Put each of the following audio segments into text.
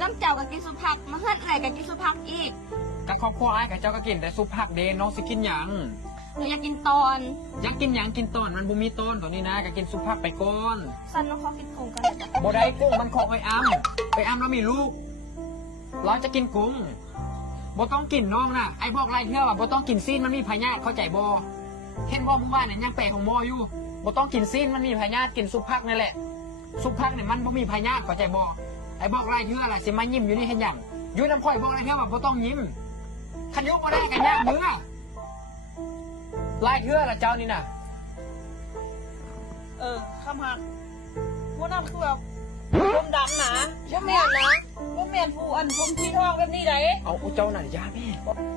น้ำเจ้ากับกินสุผักมาเฮือนเอื่อยกับกินสุผักอีก กับครอบครัวไอ้กับเจ้าก็กินแต่ซุปผักเดนน้องสิกินหยัง หนูอยากกินตอน อยากกินหยังกินต้นมันบ่มีต้นตัวนี้นะก็กินซุปผักไปก่อน สันน้องขอกินกุ้งกันเลยจ้ะ บ่ได้กุ้งมันของไอ้อ้ำไปอ้ำแล้วมีลูกเราจะกินกุ้งบ่ต้องกินน้องนะไอ้บอกไรเที่ยวว่าบ่ต้องกินซีนมันมีพยาธิเข้าใจบ่เห็นบ่เมื่อวานเนี่ยยังแปลของโมอยู่บ่ต้องกินซีนมันมีพยาธิกินซุปผักนั่นแหละซุปผักเนี่ยมันบ่มีพยาธิเข้าใจบ่ไอ้บอกไรเที่ยวล่ะสิมายิ้มอยู่นี่เห็นหยังอยู่น้ำข่อยบอกไรเที่ยวว่าบ่ต้องยิ้มคันยกบ่ได้กันยากมือไรเที่ยวล่ะเจ้านี่น่ะ คำหักพวกนั้นคือแบบผมดำนะว่าแม่นนะว่าแม่นผู้อันผมที่ทองแบบนี้ได เอาเจ้าน่ะยาแม่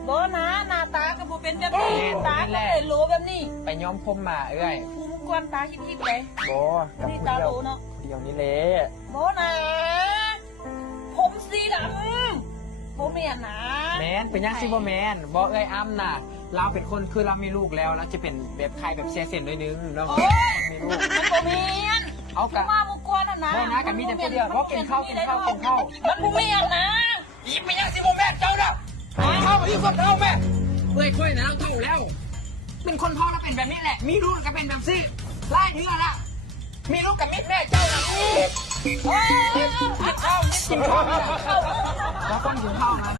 บ่นะหน้าตาก็บ่เป็นแบบนี้ แม่น ตา นั่นแหละ ก็เลยโหลแบบนี้ ไปย้อมผมมาเอ้ย ผู้มุกวนตาคิดๆเลย บ่กับ นี่ ผู้ ตา เดี โห ย ล ว เนาะ เดียวนี้แหละ บ่นะผมสีดำบ่แม่นนะ แมนเป็นยังซิบ่แมนบ่เอ้ยอ้ำน่ะเราเป็นคนคือเรามีลูกแล้วแล้วจะเป็นแบบใครแบบเสียเส้นด้วยนึงเรา โอ้ มีลูก มันบ่แม่น เอากะ มามุกวนน่ะนะ บ่นะกันมีแต่ผู้เดียวเพราะกินข้าวกินข้าวกินข้าว มันบ่แม่นนะ อีเป็นยังซิบ่แมนเจ้าน่ะเข้าไปที่คนเท่าแม่เอ้ยคุยนะเราเท่าแล้ว เป็นคนพ่อแล้วเป็นแบบนี้แหละ มีลูกก็เป็นแบบซี่ไล่เนื้อละมีลูกกับมิตรแม่เจ้าน่ะ โอ้ย กินข้าวกินข้าวแล้วคนกินข้าวนะ